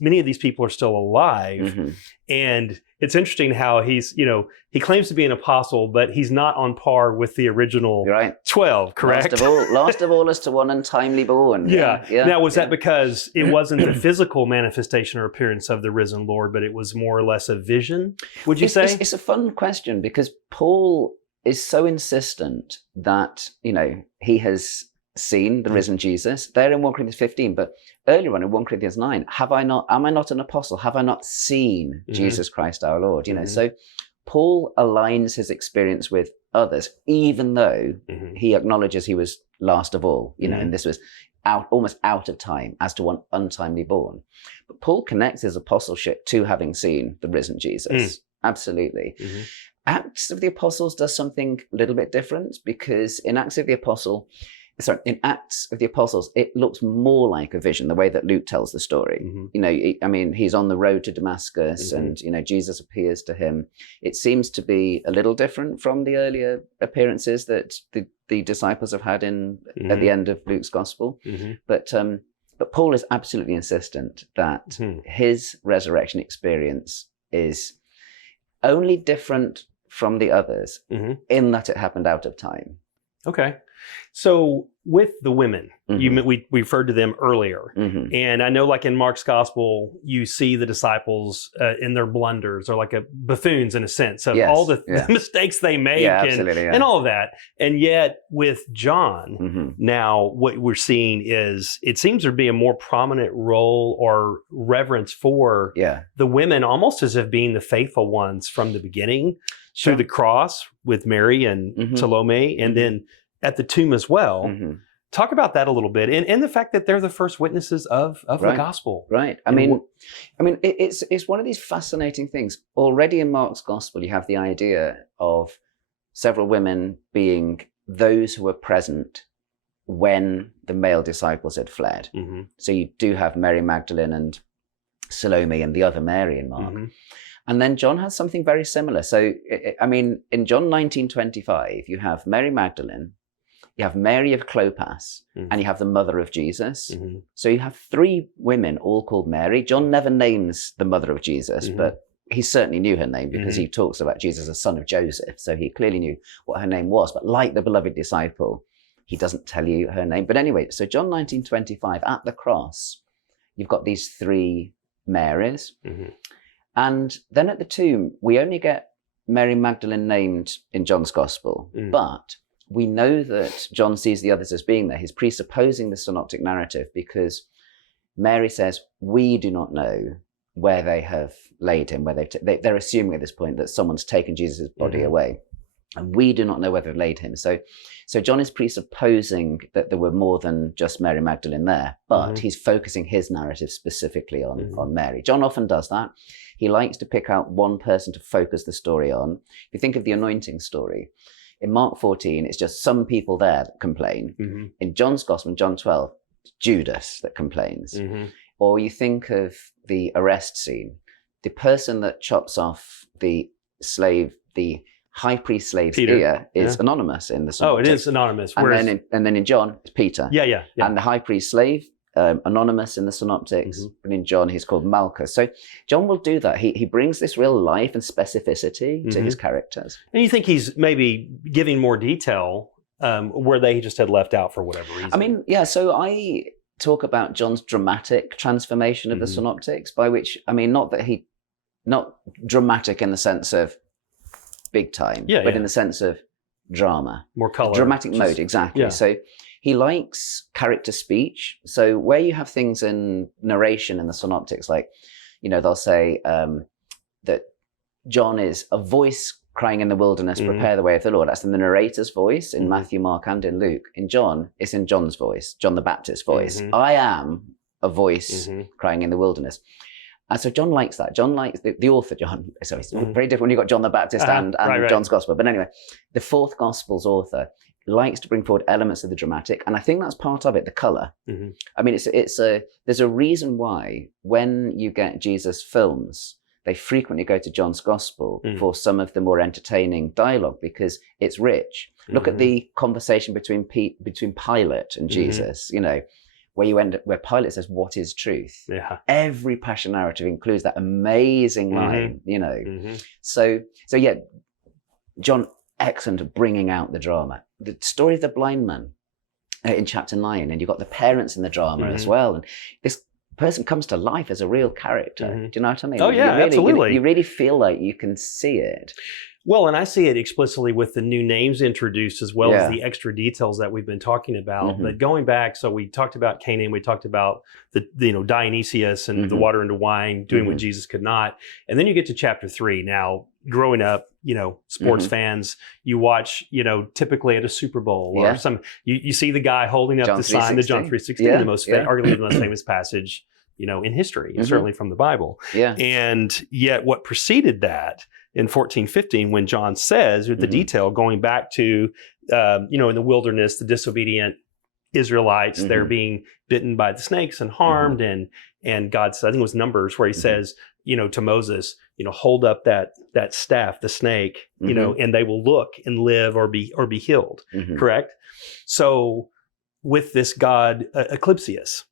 many of these people are still alive, and it's interesting how he claims to be an apostle, but he's not on par with the original 12, correct? Last of all is to one untimely born. Yeah. Now, was that because it wasn't the physical manifestation or appearance of the risen Lord, but it was more or less a vision, would you say? It's a fun question, because Paul is so insistent that, he has seen the risen Jesus. There in 1 Corinthians 15, but earlier on in 1 Corinthians 9, am I not an apostle? Have I not seen Jesus Christ our Lord? So Paul aligns his experience with others, even though he acknowledges he was last of all, and this was almost out of time as to one untimely born. But Paul connects his apostleship to having seen the risen Jesus. Absolutely. Acts of the Apostles does something a little bit different, because in Acts of the Apostles, it looks more like a vision, the way that Luke tells the story. He's on the road to Damascus and, Jesus appears to him. It seems to be a little different from the earlier appearances that the disciples have had at the end of Luke's gospel. But Paul is absolutely insistent that his resurrection experience is only different from the others in that it happened out of time. Okay. So with the women, we referred to them earlier. And I know, like in Mark's gospel, you see the disciples in their blunders, or like buffoons in a sense of all the mistakes they make and all of that. And yet with John, now what we're seeing is, it seems to be a more prominent role or reverence for the women, almost as if being the faithful ones from the beginning through the cross with Mary and Salome, and then at the tomb as well. Talk about that a little bit, and the fact that they're the first witnesses of the gospel. Right. I mean, it's one of these fascinating things. Already in Mark's gospel, you have the idea of several women being those who were present when the male disciples had fled. So you do have Mary Magdalene and Salome and the other Mary in Mark. And then John has something very similar. So, in John 19:25, you have Mary Magdalene, you have Mary of Clopas, and you have the mother of Jesus. So you have three women all called Mary. John never names the mother of Jesus, but he certainly knew her name, because he talks about Jesus as son of Joseph. So he clearly knew what her name was. But like the beloved disciple, he doesn't tell you her name. But anyway, so John 19:25, at the cross, you've got these three Marys. And then at the tomb, we only get Mary Magdalene named in John's gospel, but we know that John sees the others as being there. He's presupposing the synoptic narrative, because Mary says, we do not know where they have laid him, where they're assuming at this point that someone's taken Jesus' body away. And we do not know where they've laid him. So John is presupposing that there were more than just Mary Magdalene there, but he's focusing his narrative specifically on Mary. John often does that. He likes to pick out one person to focus the story on. If you think of the anointing story, in Mark 14, it's just some people there that complain. In John's gospel, in John 12, it's Judas that complains. Or you think of the arrest scene, the person that chops off the high priest slave's ear is anonymous in the Synoptics. Oh, it is anonymous. And then in John, it's Peter. Yeah. And the high priest slave, anonymous in the Synoptics, and in John, he's called Malchus. So John will do that. He brings this real life and specificity to his characters. And you think he's maybe giving more detail where they just had left out for whatever reason? So I talk about John's dramatic transformation of the Synoptics, by which, not dramatic in the sense of big time, but in the sense of drama. More color. Dramatic mode, exactly. Yeah. So he likes character speech. So where you have things in narration in the Synoptics, like, they'll say that John is a voice crying in the wilderness, prepare the way of the Lord. That's in the narrator's voice in Matthew, Mark, and in Luke. In John, it's in John's voice, John the Baptist's voice. I am a voice crying in the wilderness. And so John likes that. John likes the author, John. Sorry, it's very different when you've got John the Baptist and John's Gospel. But anyway, the fourth Gospel's author likes to bring forward elements of the dramatic, and I think that's part of it, the color. There's a reason why when you get Jesus films, they frequently go to John's Gospel for some of the more entertaining dialogue, because it's rich. Look at the conversation between Pilate and Jesus, where Pilate says, "What is truth?" Yeah. Every passion narrative includes that amazing line, So yeah, John, excellent at bringing out the drama. The story of the blind man in chapter 9, and you've got the parents in the drama as well. And this person comes to life as a real character. Do you know what I mean? Oh yeah, absolutely. You really feel like you can see it. Well, and I see it explicitly with the new names introduced, as well as the extra details that we've been talking about. But going back, so we talked about Canaan, we talked about the Dionysius and the water into wine, doing what Jesus could not. And then you get to chapter 3. Now, growing up, sports fans, you watch, typically at a Super Bowl or you see the guy holding up the sign, the John 3:16, the most arguably the most famous passage, in history, certainly from the Bible. Yeah. And yet what preceded that in 14:15, when John says, with the detail going back to, in the wilderness, the disobedient Israelites, they're being bitten by the snakes and harmed. And God said, I think it was Numbers, where he says, to Moses, hold up that staff, the snake, and they will look and live or be healed. Correct? So with this God, Eclipsius,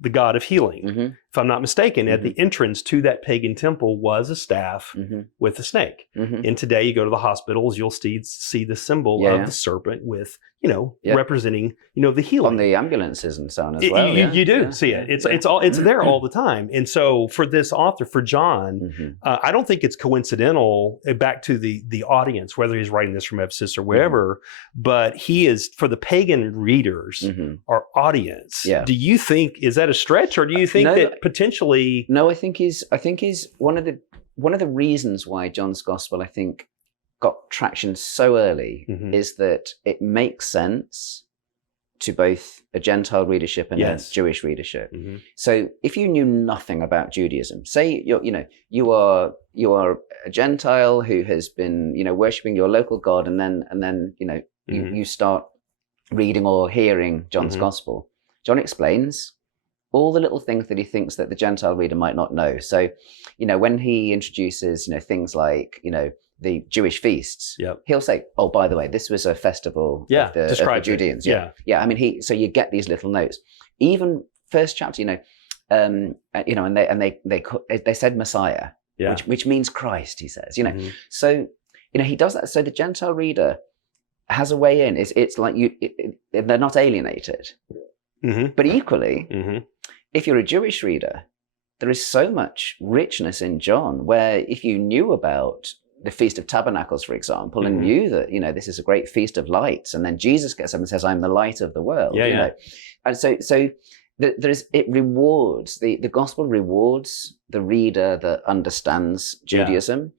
the God of healing, if I'm not mistaken, at the entrance to that pagan temple was a staff with a snake. And today you go to the hospitals, you'll see the symbol of the serpent with, representing, the healing. On the ambulances and so on as well. You do see it. It's there all the time. And so for this author, for John, I don't think it's coincidental, back to the audience, whether he's writing this from Ephesus or wherever, but he is, for the pagan readers, our audience. Do you think, is that a stretch, or do you think that potentially? No, I think he's one of the reasons why John's gospel, I think, got traction so early is that it makes sense to both a Gentile readership and a Jewish readership. So if you knew nothing about Judaism, say you are a Gentile who has been worshiping your local God, and then you start reading or hearing John's gospel. John explains all the little things that he thinks that the Gentile reader might not know. So, when he introduces, things like, the Jewish feasts, he'll say, oh, by the way, this was a festival of the Judeans. I mean, so you get these little notes. Even first chapter, and they said Messiah, which means Christ, he says, So, he does that. So the Gentile reader has a way in. It's like they're not alienated. But equally, if you're a Jewish reader, there is so much richness in John, where if you knew about the Feast of Tabernacles, for example, and knew that, this is a great feast of lights, and then Jesus gets up and says, I'm the light of the world. And so it rewards, the gospel rewards the reader that understands Judaism,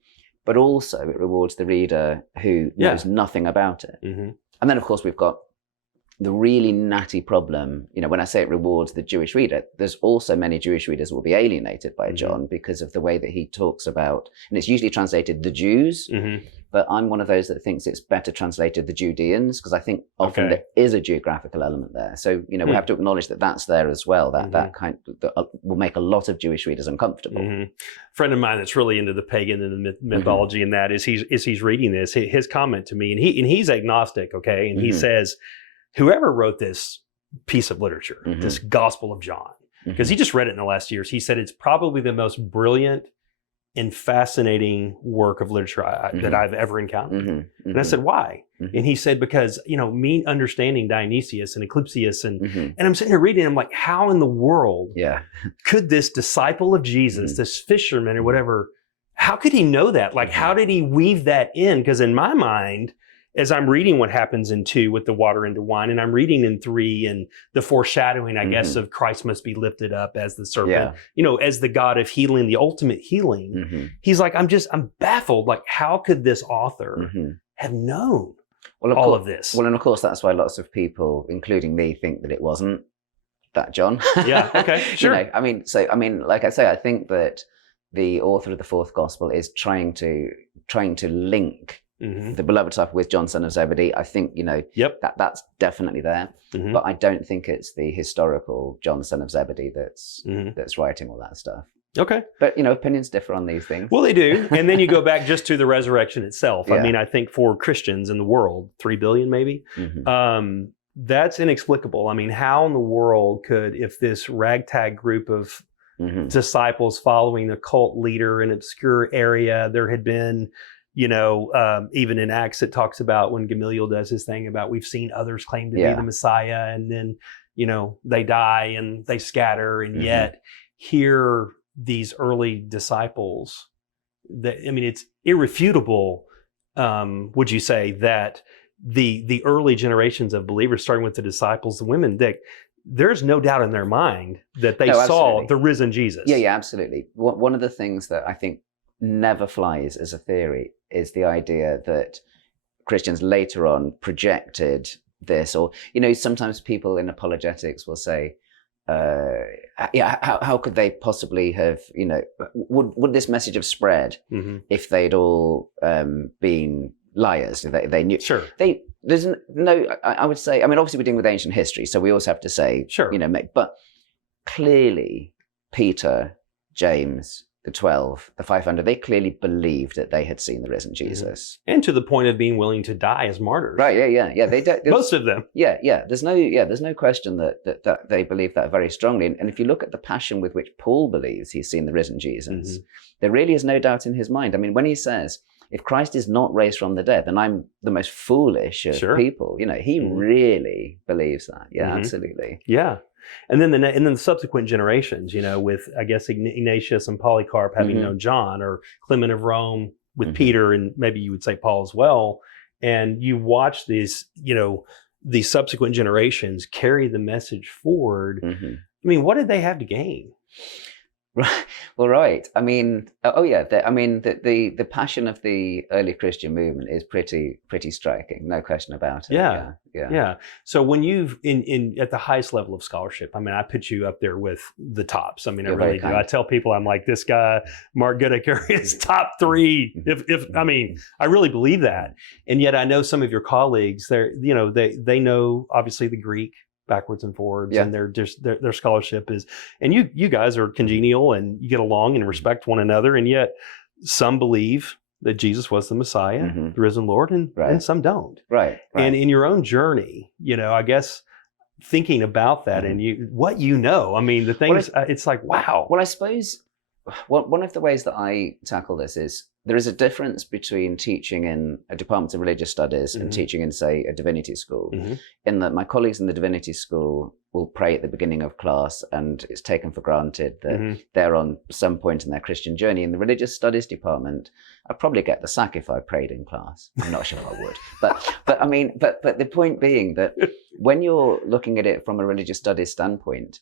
but also it rewards the reader who knows nothing about it. And then, of course, we've got the really natty problem, when I say it rewards the Jewish reader, there's also many Jewish readers will be alienated by John because of the way that he talks about, and it's usually translated the Jews, but I'm one of those that thinks it's better translated the Judeans, because I think often there is a geographical element there. So, we have to acknowledge that that's there as well, that will make a lot of Jewish readers uncomfortable. Friend of mine that's really into the pagan and the mythology and that, is he's reading this, his comment to me, and he's agnostic, okay? And he says, whoever wrote this piece of literature, this Gospel of John, because he just read it in the last years, he said it's probably the most brilliant and fascinating work of literature that I've ever encountered. And I said, why? And he said, because, me understanding Dionysius and Eclipsius, and I'm sitting here reading, I'm like, how in the world could this disciple of Jesus, this fisherman or whatever, how could he know that? Like, how did he weave that in? Because in my mind, as I'm reading what happens in 2 with the water into wine, and I'm reading in 3 and the foreshadowing, I guess, of Christ must be lifted up as the serpent, as the God of healing, the ultimate healing. He's like, I'm baffled. Like, how could this author have known all of this? Well, and of course, that's why lots of people, including me, think that it wasn't that John. Okay, sure. Like I say, I think that the author of the Fourth Gospel is trying to link the beloved disciple with John, son of Zebedee. I think, that's definitely there. But I don't think it's the historical John, son of Zebedee that's writing all that stuff. Okay. But, opinions differ on these things. Well, they do. And then you go back just to the resurrection itself. I mean, I think for Christians in the world, 3 billion maybe, that's inexplicable. I mean, how in the world could, if this ragtag group of disciples following the cult leader in an obscure area, there had been, even in Acts, it talks about when Gamaliel does his thing about we've seen others claim to be the Messiah, and then, they die and they scatter. And yet here, these early disciples, it's irrefutable, would you say, that the early generations of believers, starting with the disciples, the women, there's no doubt in their mind that they saw the risen Jesus. Yeah, absolutely. One of the things that I think never flies as a theory is the idea that Christians later on projected this, or, sometimes people in apologetics will say, how could they possibly have, would this message have spread if they'd all been liars? They knew. Sure. There's no, I would say, obviously we're dealing with ancient history, so we always have to say, sure, but clearly Peter, James, the 12, the 500, they clearly believed that they had seen the risen Jesus. And to the point of being willing to die as martyrs. Right, yeah. Most of them. Yeah. There's no question that they believe that very strongly. And if you look at the passion with which Paul believes he's seen the risen Jesus, there really is no doubt in his mind. When he says, if Christ is not raised from the dead, then I'm the most foolish of people. He really believes that. Yeah, absolutely. Yeah. And then the subsequent generations, with, I guess, Ignatius and Polycarp having known John, or Clement of Rome with Peter, and maybe you would say Paul as well. And you watch these subsequent generations carry the message forward. What did they have to gain? Right. Well, right. The passion of the early Christian movement is pretty striking. No question about it. Yeah. So when you've at the highest level of scholarship, I put you up there with the tops. I really do. I tell people, I'm like, this guy, Mark Goodacre, is top 3. I really believe that. And yet I know some of your colleagues, they know obviously the Greek backwards and forwards, and their scholarship is, and you guys are congenial and you get along and respect one another, and yet some believe that Jesus was the Messiah, the risen Lord, and some don't. Right. And in your own journey, I guess thinking about that and the things, it's like, wow. Well, I suppose one of the ways that I tackle this is there is a difference between teaching in a department of religious studies and teaching in, say, a divinity school, in that my colleagues in the divinity school will pray at the beginning of class, and it's taken for granted that they're on some point in their Christian journey. In the religious studies department, I'd probably get the sack if I prayed in class. I'm not sure I would. But the point being that when you're looking at it from a religious studies standpoint,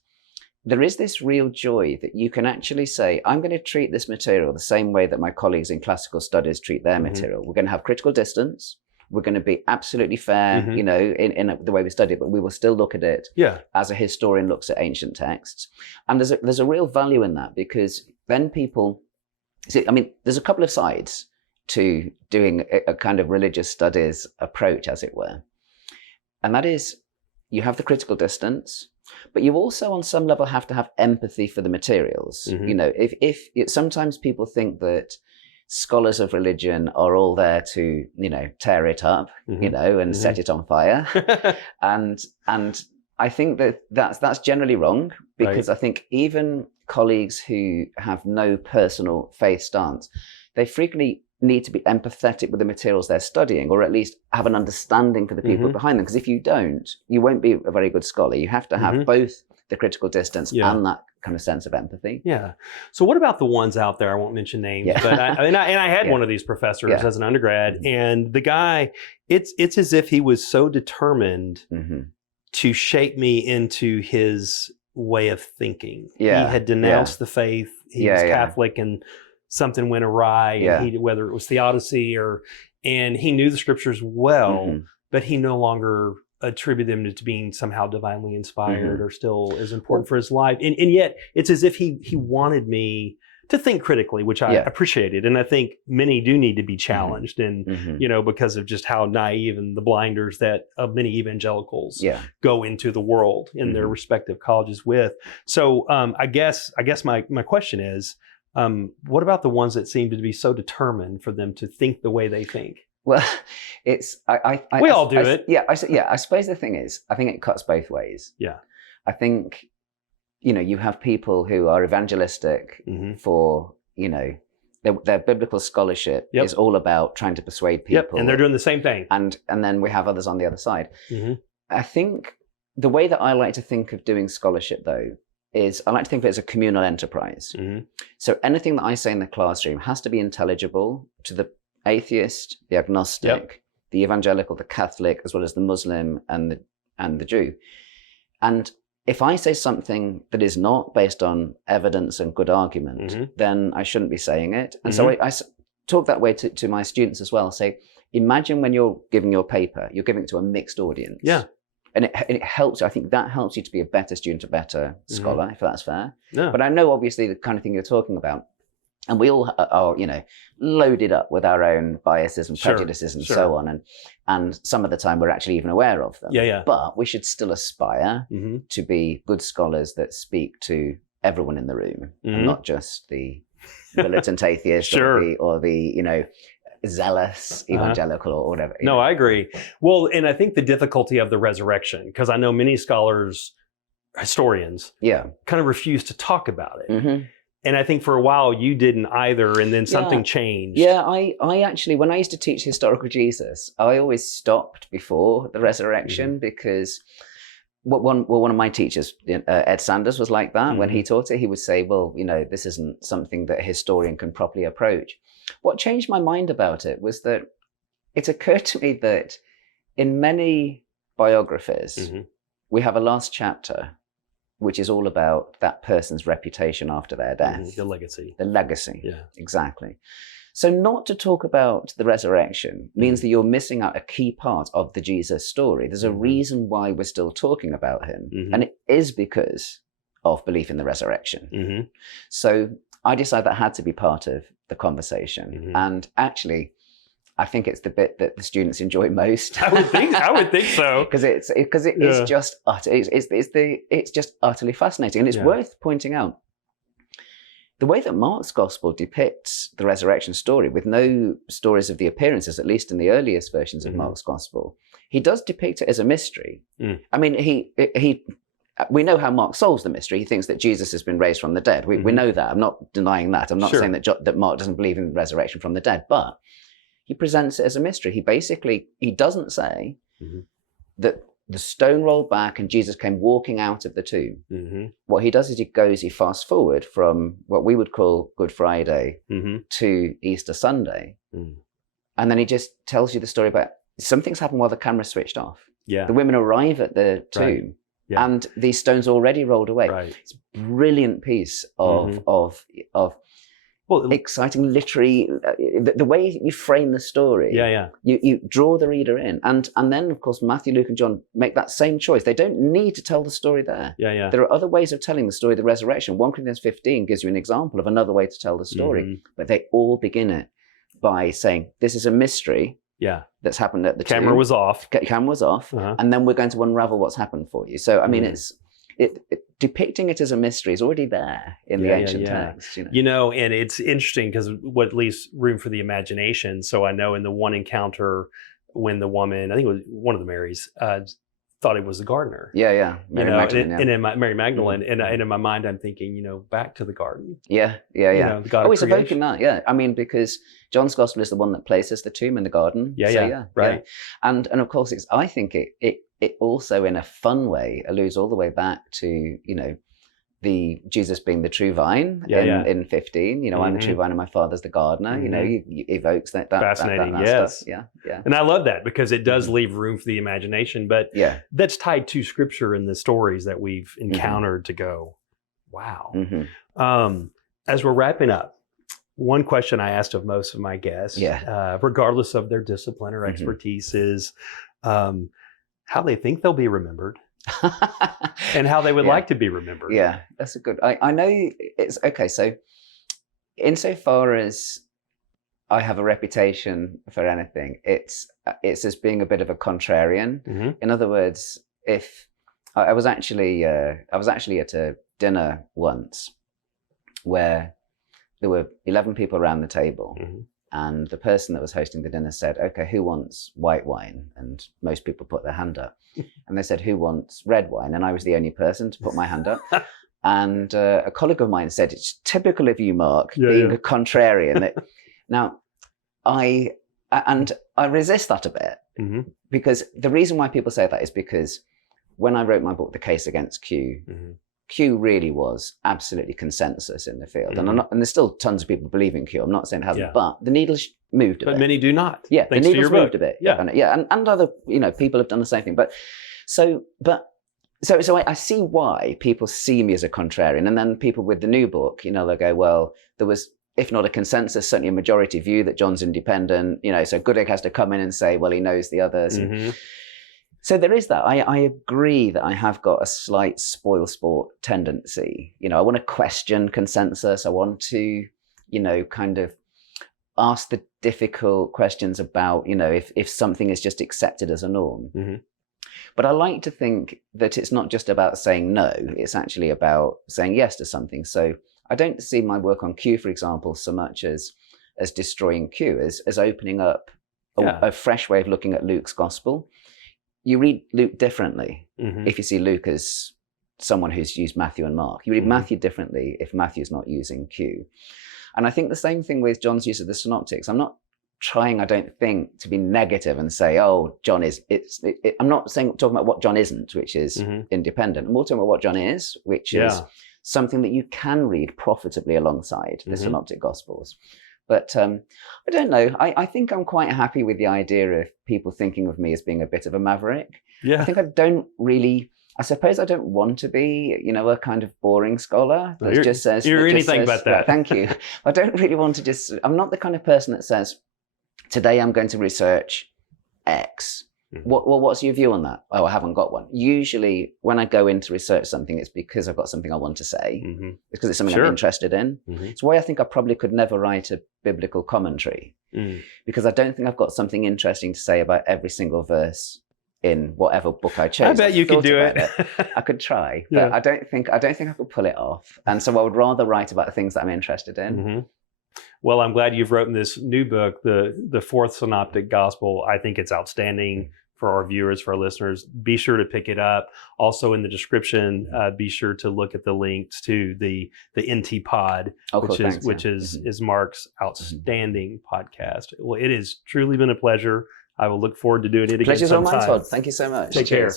there is this real joy that you can actually say, I'm going to treat this material the same way that my colleagues in classical studies treat their material. We're going to have critical distance. We're going to be absolutely fair, in the way we study it, but we will still look at it as a historian looks at ancient texts. And there's a real value in that, because then people see, there's a couple of sides to doing a kind of religious studies approach, as it were. And that is, you have the critical distance, but you also, on some level, have to have empathy for the materials. If sometimes people think that scholars of religion are all there to, tear it up, and set it on fire, and I think that's generally wrong, because I think even colleagues who have no personal faith stance, they frequently need to be empathetic with the materials they're studying, or at least have an understanding for the people behind them. Because if you don't, you won't be a very good scholar. You have to have both the critical distance and that kind of sense of empathy. Yeah. So what about the ones out there? I won't mention names, but I had one of these professors as an undergrad, and the guy, it's as if he was so determined to shape me into his way of thinking. He had denounced the faith. He was Catholic, and something went awry, and whether it was theodicy and he knew the scriptures well, but he no longer attributed them to being somehow divinely inspired or still as important for his life. And yet it's as if he wanted me to think critically, which I appreciated. And I think many do need to be challenged, and, because of just how naive and the blinders that many evangelicals go into the world in their respective colleges with. So I guess my question is, what about the ones that seem to be so determined for them to think the way they think? Well, it's we all do it. Yeah, I suppose the thing is, I think it cuts both ways. Yeah, I think you have people who are evangelistic for their biblical scholarship is all about trying to persuade people, and they're doing the same thing. And then we have others on the other side. I think the way that I like to think of doing scholarship, though, is I like to think of it as a communal enterprise. So anything that I say in the classroom has to be intelligible to the atheist, the agnostic, the evangelical, the Catholic, as well as the Muslim and the Jew. And if I say something that is not based on evidence and good argument, then I shouldn't be saying it. And so talk that way to my students as well. Say, imagine when you're giving your paper, you're giving it to a mixed audience. Yeah. And it helps. I think that helps you to be a better student, a better scholar, if that's fair. Yeah. But I know obviously the kind of thing you're talking about, and we all are, loaded up with our own biases and prejudices and so on. And some of the time we're actually even aware of them. Yeah. But we should still aspire to be good scholars that speak to everyone in the room, and not just the militant atheist or the zealous evangelical or whatever. No, I agree. Well, and I think the difficulty of the resurrection, because I know many scholars, historians, kind of refuse to talk about it. And I think for a while you didn't either, and then something changed. Yeah, I actually, when I used to teach historical Jesus, I always stopped before the resurrection because one of my teachers, Ed Sanders, was like that. When he taught it, he would say, well, this isn't something that a historian can properly approach. What changed my mind about it was that it occurred to me that in many biographies, we have a last chapter which is all about that person's reputation after their death. The legacy. The legacy. Yeah. Exactly. So not to talk about the resurrection means that you're missing out a key part of the Jesus story. There's a reason why we're still talking about him. And it is because of belief in the resurrection. So I decided that had to be part of the conversation. And actually, I think it's the bit that the students enjoy most. I would think so. Because it is just it's just utterly fascinating. And it's worth pointing out the way that Mark's gospel depicts the resurrection story, with no stories of the appearances, at least in the earliest versions of Mark's gospel. He does depict it as a mystery. I mean, we know how Mark solves the mystery. He thinks that Jesus has been raised from the dead. We know that. I'm not denying that. I'm not saying that Mark doesn't believe in resurrection from the dead, but he presents it as a mystery. He doesn't say that the stone rolled back and Jesus came walking out of the tomb. What he does is he fast forward from what we would call Good Friday to Easter Sunday. And then he just tells you the story about something's happened while the camera switched off. The women arrive at the tomb and these stones already rolled away. It's a brilliant piece of exciting literary, the way you frame the story. You draw the reader in, and then of course Matthew, Luke, and John make that same choice. They don't need to tell the story there. There are other ways of telling the story of the resurrection. 1 Corinthians 15 gives you an example of another way to tell the story, but they all begin it by saying this is a mystery that's happened at the tomb. Camera was off, and then we're going to unravel what's happened for you. So I mean, depicting it as a mystery is already there in the ancient text. And it's interesting because what leaves room for the imagination. So I know in the one encounter when the woman, I think it was one of the Marys, thought it was the gardener. Mary Magdalene, and in Mary Magdalene, and in my mind I'm thinking, back to the garden. The God of creation. Evoking that. I mean, because John's gospel is the one that places the tomb in the garden. And of course, I think it also, in a fun way, alludes all the way back to, the Jesus being the true vine in 15. I'm the true vine and my father's the gardener. He evokes that fascinating. That stuff. And I love that because it does leave room for the imagination, but that's tied to scripture and the stories that we've encountered to go, wow. As we're wrapping up, one question I asked of most of my guests, regardless of their discipline or expertise, is how they think they'll be remembered and how they would like to be remembered. That's a good, I know it's okay. So insofar as I have a reputation for anything, it's as being a bit of a contrarian. In other words, if I was actually at a dinner once where there were 11 people around the table. And the person that was hosting the dinner said, okay, who wants white wine? And most people put their hand up. And they said, who wants red wine? And I was the only person to put my hand up. And a colleague of mine said, it's typical of you, Mark, being a contrarian. Now, I resist that a bit, because the reason why people say that is because when I wrote my book, The Case Against Q, Q really was absolutely consensus in the field. And there's still tons of people believing Q. I'm not saying it hasn't, but the needle's moved a bit. But many do not. The needle's moved a bit. And other, people have done the same thing. But so I see why people see me as a contrarian. And then people with the new book, they'll go, well, there was if not a consensus, certainly a majority view that John's independent. So Goodacre has to come in and say, well, he knows the others. So there is that. I agree that I have got a slight spoil sport tendency. I want to question consensus. I want to, kind of ask the difficult questions about, if something is just accepted as a norm. But I like to think that it's not just about saying no, it's actually about saying yes to something. So I don't see my work on Q, for example, so much as destroying Q, as opening up a fresh way of looking at Luke's gospel. You read Luke differently if you see Luke as someone who's used Matthew and Mark. You read Matthew differently if Matthew's not using Q. And I think the same thing with John's use of the synoptics. I'm not trying, I don't think, to be negative and say, oh, John is, I'm not talking about what John isn't, which is independent. I'm more talking about what John is, which is something that you can read profitably alongside the Synoptic Gospels. But I don't know. I think I'm quite happy with the idea of people thinking of me as being a bit of a maverick. I think I suppose I don't want to be, a kind of boring scholar that just says... You're anything but that. Right, thank you. I don't really want to I'm not the kind of person that says, today I'm going to research X. What's your view on that? Oh, I haven't got one. Usually when I go in to research something, it's because I've got something I want to say. It's because it's something I'm interested in. It's why I think I probably could never write a biblical commentary, because I don't think I've got something interesting to say about every single verse in whatever book I chose. I bet you could do it. I could try, but I don't think I could pull it off. And so I would rather write about the things that I'm interested in. Well, I'm glad you've written this new book, the Fourth Synoptic Gospel. I think it's outstanding for our viewers, for our listeners. Be sure to pick it up. Also in the description, be sure to look at the links to the NT Pod, which is Mark's outstanding podcast. Well, it has truly been a pleasure. I will look forward to doing it again. Pleasure's all mine, Todd. Thank you so much. Take care.